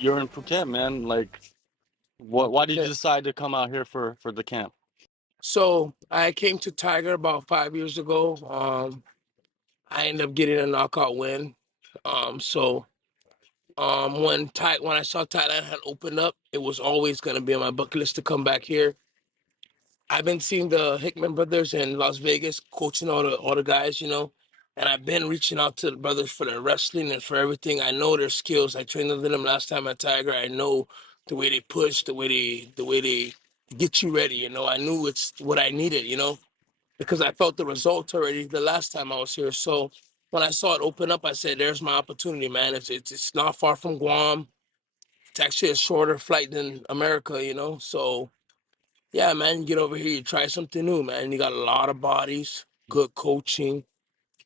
you're in Phuket, man. Like, why did you Okay. decide to come out here for the camp? So I came to Tiger about 5 years ago. I ended up getting a knockout win. So when I saw Thailand had opened up, it was always gonna be on my bucket list to come back here. I've been seeing the Hickman brothers in Las Vegas coaching all the guys, and I've been reaching out to the brothers for their wrestling and for everything. I know their skills. I trained under them last time at Tiger. I know the way they push, the way they get you ready. I knew it's what I needed. Because I felt the results already the last time I was here. So when I saw it open up, I said, "There's my opportunity, man. It's not far from Guam. It's actually a shorter flight than America, So yeah, man, you get over here, you try something new, man. You got a lot of bodies, good coaching,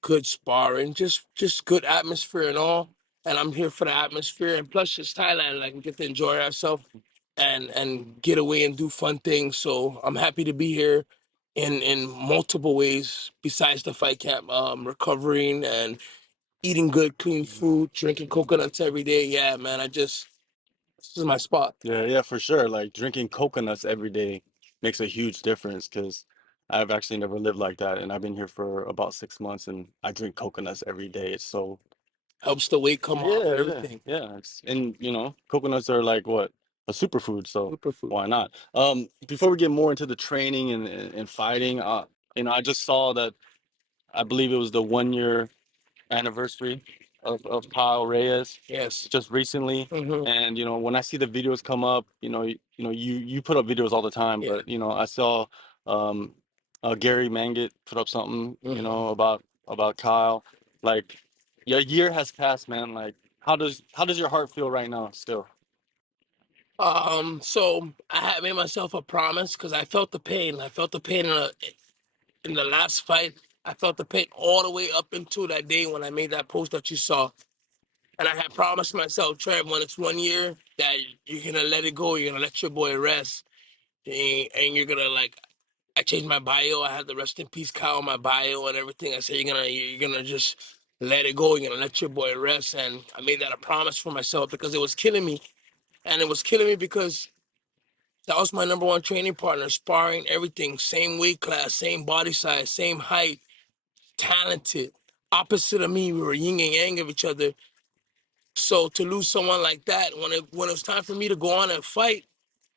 good sparring, just good atmosphere and all. And I'm here for the atmosphere, and plus it's Thailand. Like we get to enjoy ourselves and get away and do fun things. So I'm happy to be here in multiple ways besides the fight camp. Recovering and eating good, clean food, drinking coconuts every day. Yeah, man, this is my spot. Yeah, yeah, for sure. Like drinking coconuts every day makes a huge difference because I've actually never lived like that, and I've been here for about 6 months, and I drink coconuts every day. It's so Helps the weight come off, yeah, yeah, everything. yeah. And coconuts are like what a superfood, so Superfood. why not? Before we get more into the training and fighting, I just saw that I believe it was the 1 year anniversary of Kyle Reyes Yes. just recently. Hmm. And when I see the videos come up, you put up videos all the time, Yeah. but I saw um Gary Manget put up something, Hmm. about Kyle. Like, your year has passed, man. Like, how does your heart feel right now still? So I had made myself a promise because I felt the pain. I felt the pain in the last fight. I felt the pain all the way up until that day when I made that post that you saw. And I had promised myself, Trev, when it's 1 year, that you're gonna let it go. You're gonna let your boy rest, and you're gonna like. I changed my bio. I had the rest in peace cow on my bio and everything. I said you're gonna just let it go. You're gonna let your boy rest, and I made that a promise for myself because it was killing me, and it was killing me because that was my number one training partner, sparring, everything, same weight class, same body size, same height, talented, opposite of me. We were yin and yang of each other. So to lose someone like that, when it was time for me to go on and fight,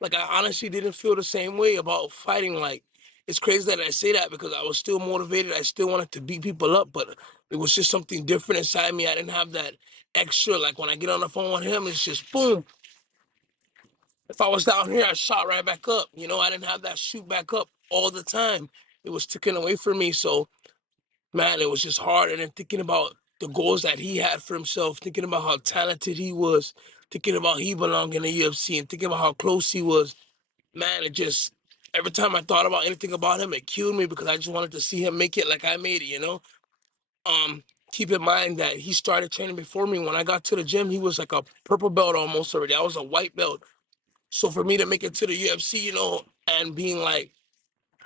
like I honestly didn't feel the same way about fighting. Like it's crazy that I say that because I was still motivated. I still wanted to beat people up, but it was just something different inside me. I didn't have that extra. Like when I get on the phone with him, it's just boom. If I was down here, I shot right back up. I didn't have that shoot back up all the time. It was taken away from me. So, man, it was just hard. And then thinking about the goals that he had for himself, thinking about how talented he was, thinking about he belonged in the UFC, and thinking about how close he was, man, it just, every time I thought about anything about him, it killed me because I just wanted to see him make it like I made it. Um, Keep in mind that he started training before me. When I got to the gym, he was like a purple belt almost already. I was a white belt. So for me to make it to the UFC, and being like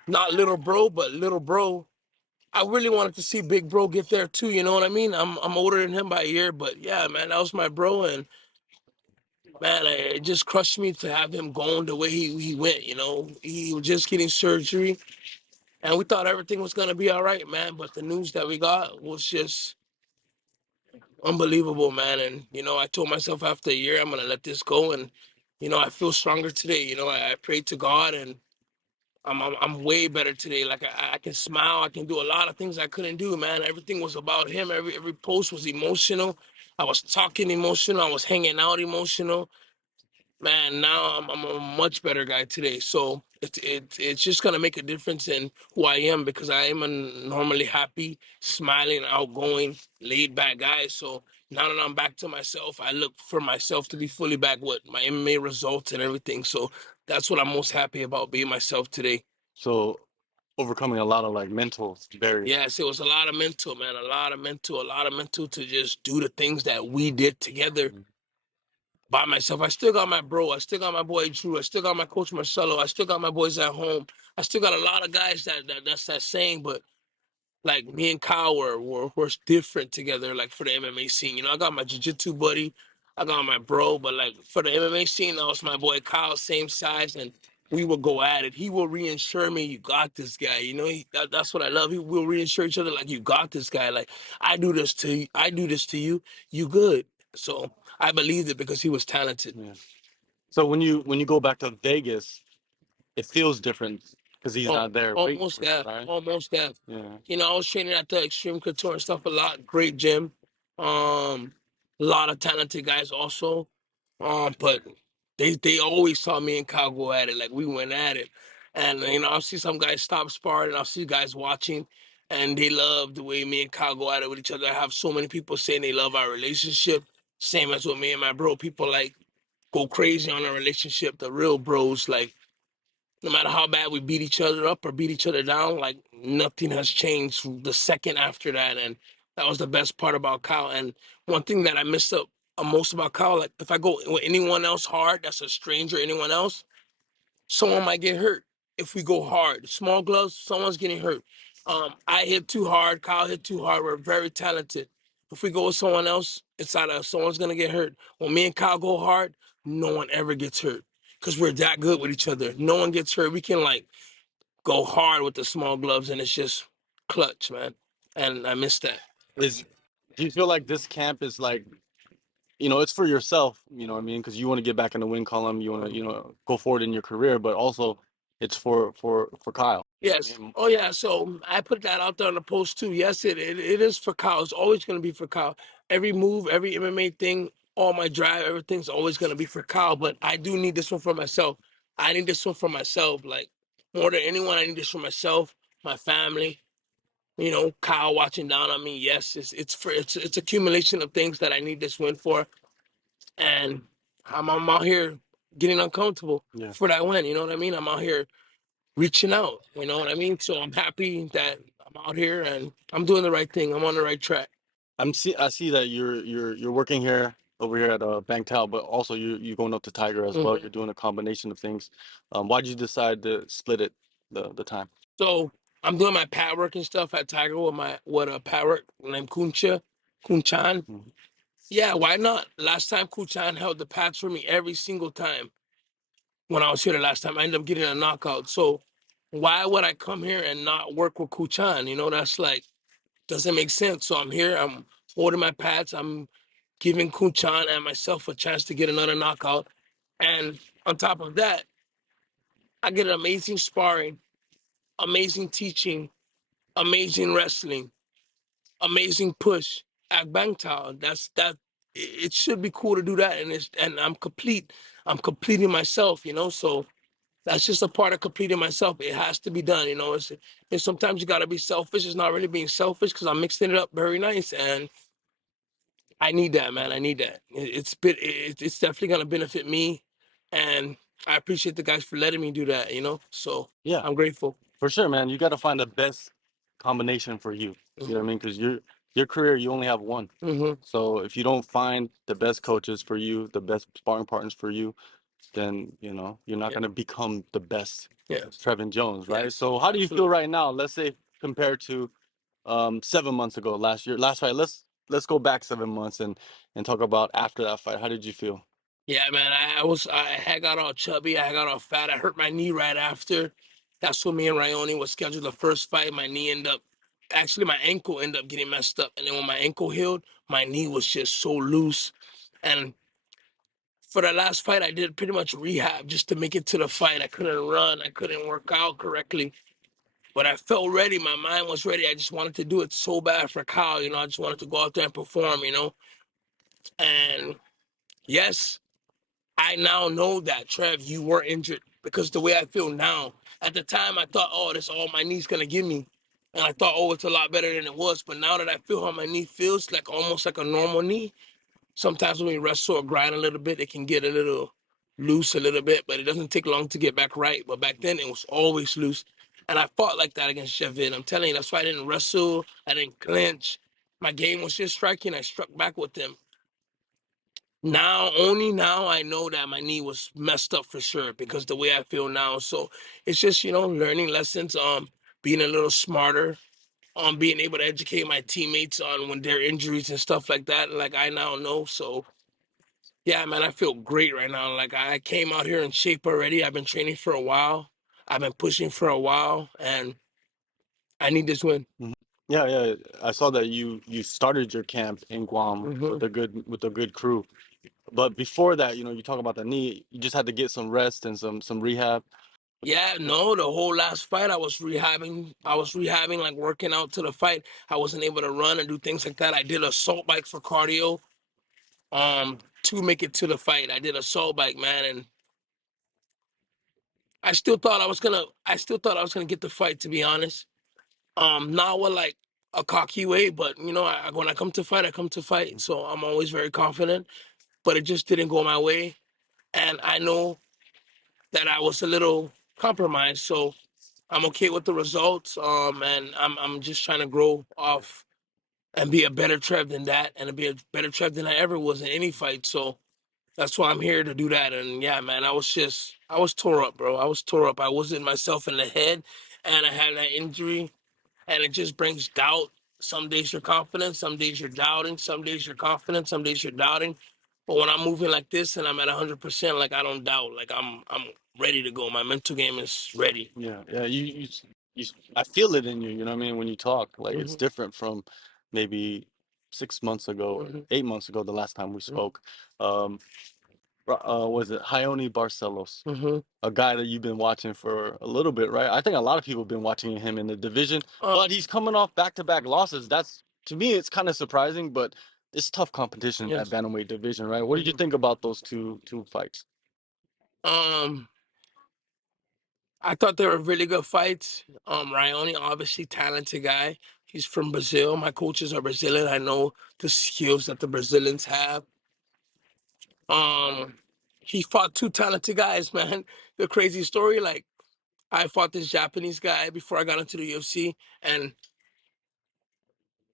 not little bro, but little bro, I really wanted to see big bro get there too. You know what I mean? I'm older than him by a year, but yeah, man, that was my bro, and man, it just crushed me to have him going the way he went. He was just getting surgery, and we thought everything was gonna be all right, man. But the news that we got was just unbelievable, man. And I told myself after a year, I'm gonna let this go, and I feel stronger today. I prayed to God and I'm way better today. Like I can smile. I can do a lot of things I couldn't do, man. Everything was about him. Every post was emotional. I was talking emotional. I was hanging out emotional. Man, now I'm a much better guy today. So it's just gonna make a difference in who I am because I am a normally happy, smiling, outgoing, laid back guy. So now that I'm back to myself, I look for myself to be fully back with my MMA results and everything. So that's what I'm most happy about being myself today. So, overcoming a lot of like mental barriers. Yes, it was a lot of mental, man. A lot of mental to just do the things that we did together by myself. I still got my bro. I still got my boy Drew. I still got my coach Marcelo. I still got my boys at home. I still got a lot of guys that's that saying, but like me and Kyle were different together, like for the MMA scene. I got my jiu-jitsu buddy. I got my bro, but like for the MMA scene, that was my boy Kyle, same size, and we would go at it. He will reinsure me, you got this guy. You know, that's what I love. He will reinsure each other like you got this guy. Like I do this to you, I do this to you, you good. So I believed it because he was talented. Yeah. So when you go back to Vegas, it feels different because he's not there waiting Almost for you, that, right? almost that. Yeah. You know, I was training at the Extreme Couture and stuff a lot. Great gym. A lot of talented guys also. But they always saw me and Kyle go at it. Like we went at it. And you know, I'll see some guys stop sparring, I'll see guys watching, and they love the way me and Kyle go at it with each other. I have so many people saying they love our relationship. Same as with me and my bro. People like go crazy on our relationship, the real bros, like no matter how bad we beat each other up or beat each other down, like nothing has changed the second after that. And that was the best part about Kyle. And one thing that I missed up most about Kyle, like if I go with anyone else hard, that's a stranger, anyone else, someone might get hurt. If we go hard, small gloves, someone's getting hurt. I hit too hard, Kyle hit too hard. We're very talented. If we go with someone else, it's either someone's gonna get hurt. When me and Kyle go hard, no one ever gets hurt because we're that good with each other. No one gets hurt. We can like go hard with the small gloves, and it's just clutch, man. And I miss that. Is do you feel like this camp is like, it's for yourself, what I mean? Because you want to get back in the win column, you want to, go forward in your career, but also it's for Kyle. I Yes. mean, Oh, yeah. So I put that out there on the post too. Yes, it is for Kyle. It's always going to be for Kyle. Every move, every MMA thing, all my drive, everything's always going to be for Kyle. But I do need this one for myself. I need this one for myself. Like more than anyone, I need this for myself, my family. You know, Kyle watching down on me. Yes, it's accumulation of things that I need this win for, and I'm out here getting uncomfortable yeah. for that win. You know what I mean? I'm out here reaching out. You know what I mean? So I'm happy that I'm out here and I'm doing the right thing. I'm on the right track. I see that you're working here over here at Bangtao, but also you going up to Tiger as well. Mhm. You're doing a combination of things. Why did you decide to split it the time? So I'm doing my pad work and stuff at Tiger with a pad work named Kunchan. Mhm. Yeah, why not? Last time Kunchan held the pads for me every single time when I was here the last time. I ended up getting a knockout. So why would I come here and not work with Kunchan? You know, that's like doesn't make sense. So I'm here. I'm holding my pads. I'm giving Kunchan and myself a chance to get another knockout. And on top of that, I get an amazing sparring, amazing teaching, amazing wrestling, amazing push at Bangtao. That. It should be cool to do that, and I'm complete. I'm completing myself, you know. So that's just a part of completing myself. It has to be done, you know. And sometimes you got to be selfish. It's not really being selfish because I'm mixing it up very nice, and I need that, man. I need that. It's definitely gonna benefit me, and I appreciate the guys for letting me do that. You know, so Yeah, I'm grateful. for sure, man. You got to find the best combination for you. You know what I mean? Because your career, you only have one. Hmm. So if you don't find the best coaches for you, the best sparring partners for you, then you're not Yeah. going to become the best Yes. Trevin Jones, right? Yes. So how do you feel Absolutely. right now? Let's say compared to 7 months ago, last fight. Let's go back 7 months and talk about after that fight. How did you feel? Yeah, man. I had got all chubby. I got all fat. I hurt my knee right after. That's when me and Raoni was scheduled the first fight. My knee ended up, actually, my ankle ended up getting messed up, and then when my ankle healed, my knee was just so loose. And for the last fight, I did pretty much rehab just to make it to the fight. I couldn't run. I couldn't work out correctly. But I felt ready. My mind was ready. I just wanted to do it so bad for Kyle. You know, I just wanted to go out there and perform, you know. And yes, I now know that, Trev, you were injured because the way I feel now, at the time, I thought, oh, that's all my knee's going to give me. And I thought, oh, it's a lot better than it was. But now that I feel how my knee feels, like almost like a normal knee, sometimes when we wrestle or grind a little bit, it can get a little loose a little bit, but it doesn't take long to get back right. But back then, it was always loose. And I fought like that against Trevin. I'm telling you, that's why I didn't wrestle. I didn't clinch. My game was just striking. I struck back with them. Now, only now, I know that my knee was messed up for sure because the way I feel now. So it's just, you know, learning lessons, being a little smarter, being able to educate my teammates on when their injuries and stuff like that. Like I now know. So Yeah, man, I feel great right now. Like I came out here in shape already. I've been training for a while. I've been pushing for a while, and I need this win. Mhm. Yeah, yeah. I saw that you started your camp in Guam Hmm. with a good crew. But before that, you talk about the knee. You just had to get some rest and some rehab. Yeah, no, the whole last fight I was rehabbing. I was rehabbing, like working out to the fight. I wasn't able to run and do things like that. I did a salt bike for cardio, to make it to the fight. I did a salt bike, man, and I still thought I was gonna get the fight, to be honest. Not with like a cocky way, but when I come to fight, I come to fight. So I'm always very confident, but it just didn't go my way. And I know that I was a little compromised. So I'm okay with the results. And I'm just trying to grow off and be a better Trev than that, and to be a better Trev than I ever was in any fight. So that's why I'm here to do that. And yeah, man, I was tore up, bro. I was tore up. I wasn't myself in the head, and I had that injury, and it just brings doubt. Some days you're confident, some days you're doubting, some days you're confident, some days you're doubting. But when I'm moving like this and I'm at 100%, like I don't doubt. Like I'm ready to go. My mental game is ready. Yeah, yeah. I feel it in you. You know what I mean? When you talk, like it's Hmm. different from maybe 6 months ago, Hmm. 8 months ago, the last time we Hmm. spoke. Um, was it Hyoni Barcelos? Hmm. A guy that you've been watching for a little bit, right? I think a lot of people have been watching him in the division, Uh, but he's coming off back-to-back losses. That's to me, it's kind of surprising, but it's tough competition at yes. bantamweight division, right? What did you Hmm. think about those two fights? Um, I thought they were really good fights. Raoni, obviously talented guy. He's from Brazil. My coaches are Brazilian. I know the skills that the Brazilians have. Um, he fought two talented guys, man. The crazy story, like I fought this Japanese guy before I got into the UFC, and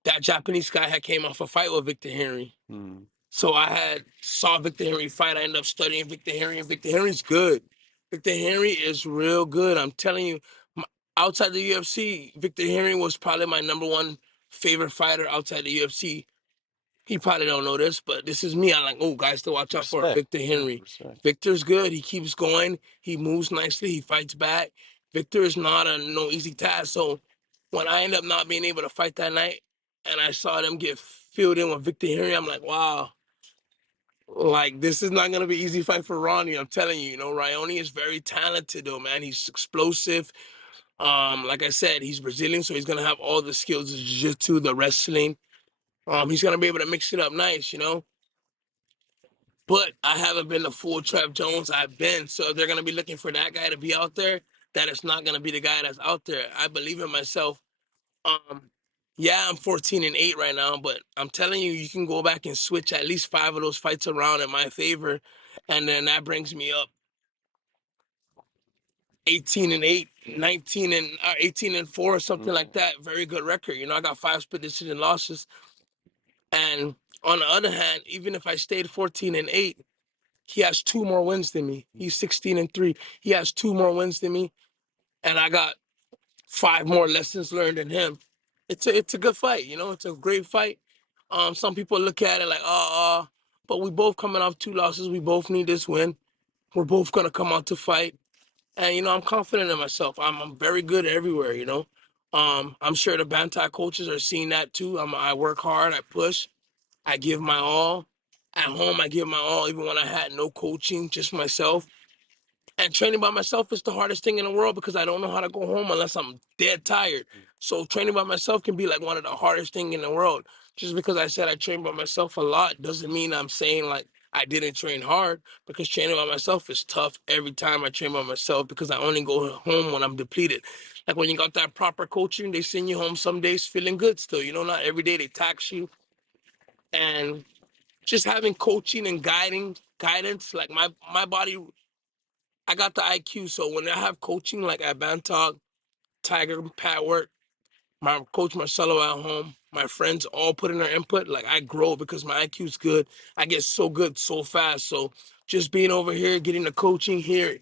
that Japanese guy had came off a fight with Victor Henry. Hmm. So I had saw Victor Henry fight. I ended up studying Victor Henry, and Victor Henry's good. Victor Henry is real good. I'm telling you, outside the UFC, Victor Henry was probably my number one favorite fighter outside the UFC. He probably don't know this, but this is me. I'm like, oh, guys, to watch out for Respect. Victor Yeah, Henry. respect. Victor's good. He keeps going. He moves nicely. He fights back. Victor is not a no easy task. So when I end up not being able to fight that night, and I saw them get filled in with Victor Henry, I'm like, wow, like this is not gonna be easy fight for Ronnie. I'm telling you, Raoni is very talented though, man. He's explosive. Like I said, he's Brazilian, so he's gonna have all the skills, the jiu-jitsu, the wrestling. He's gonna be able to mix it up nice. But I haven't been the full Trev Jones I've been, so they're gonna be looking for that guy to be out there. That is not gonna be the guy that's out there. I believe in myself. Um, yeah, I'm 14-8 right now, but I'm telling you, you can go back and switch at least five of those fights around in my favor, and then that brings me up 18-8, 18-4, or something like Mm. that. Very good record. I got five split decision losses, and on the other hand, even if I stayed 14-8. He has two more wins than me. He's 16-3. He has two more wins than me, and I got five more lessons learned than him. It's a good fight. It's a great fight. Some people look at it like, but we both coming off two losses. We both need this win. We're both gonna come out to fight, and I'm confident in myself. I'm very good everywhere. I'm sure the Bantai coaches are seeing that too. I work hard. I push. I give my all. At home, I give my all, even when I had no coaching, just myself. And training by myself is the hardest thing in the world because I don't know how to go home unless I'm dead tired. So training by myself can be like one of the hardest thing in the world. Just because I said I train by myself a lot doesn't mean I'm saying like I didn't train hard, because training by myself is tough every time I train by myself because I only go home when I'm depleted. Like when you got that proper coaching, they send you home some days feeling good still. Not every day they tax you. And just having coaching and guidance, like my body, I got the IQ. So when I have coaching, like at Bangtog, Tiger, Pat Work, my coach Marcelo at home, my friends all put in their input, like I grow because my IQ is good. I get so good so fast. So just being over here, getting the coaching here,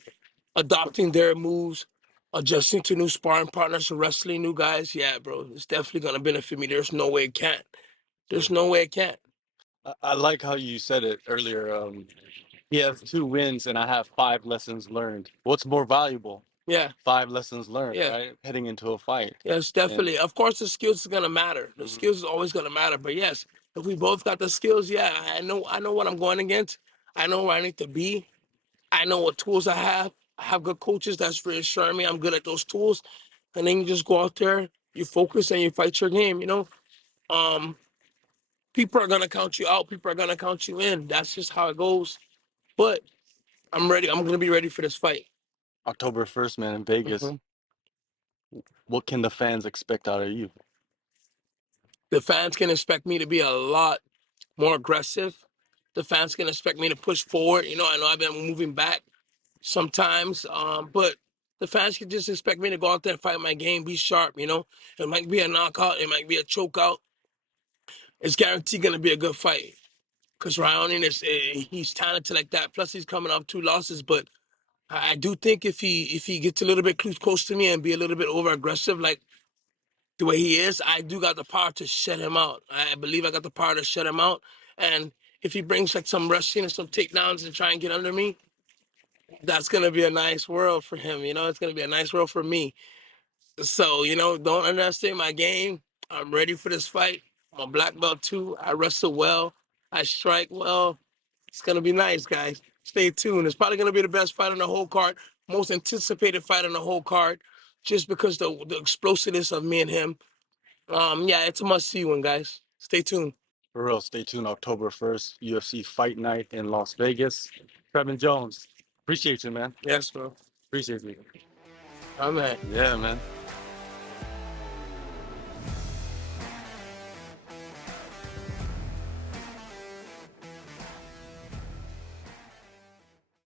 adopting their moves, adjusting to new sparring partners, wrestling new guys, yeah, bro, it's definitely gonna benefit me. There's no way it can't. Yeah. There's no way it can't. I like how you said it earlier. He has 2 wins, and I have 5 lessons learned. What's more valuable? Yeah, 5 lessons learned, yeah. right? Heading into a fight. Yes, And definitely. Of course, the skills is gonna matter. The mhm, skills is always gonna matter. But yes, if we both got the skills, yeah, I know what I'm going against. I know where I need to be. I know what tools I have. I have good coaches that's reassuring me I'm good at those tools. And then you just go out there, you focus, and you fight your game. You know, um, people are gonna count you out. People are gonna count you in. That's just how it goes. But I'm ready. I'm gonna be ready for this fight. October 1st, man, in Vegas. Mhm. What can the fans expect out of you? The fans can expect me to be a lot more aggressive. The fans can expect me to push forward. You know, I know I've been moving back sometimes, but the fans can just expect me to go out there and fight my game, be sharp. You know, it might be a knockout, it might be a chokeout. It's guaranteed going to be a good fight because Ryan is he's talented like that. Plus, he's coming off 2 losses, but I do think if he gets a little bit close to me and be a little bit over aggressive, like the way he is, I do got the power to shut him out. I believe I got the power to shut him out. And if he brings like some wrestling and some takedowns and try and get under me, that's gonna be a nice world for him. You know, it's gonna be a nice world for me. So, you know, don't underestimate my game. I'm ready for this fight. I'm a black belt too. I wrestle well. I strike well. It's gonna be nice, guys. Stay tuned. It's probably gonna be the best fight on the whole card, most anticipated fight on the whole card, just because the explosiveness of me and him. Yeah, it's a must see one, guys. Stay tuned. For real, stay tuned. October 1st, UFC Fight Night in Las Vegas. Trevin Jones. Appreciate you, man. Yes, bro. Appreciate you. I'm at. Yeah, man.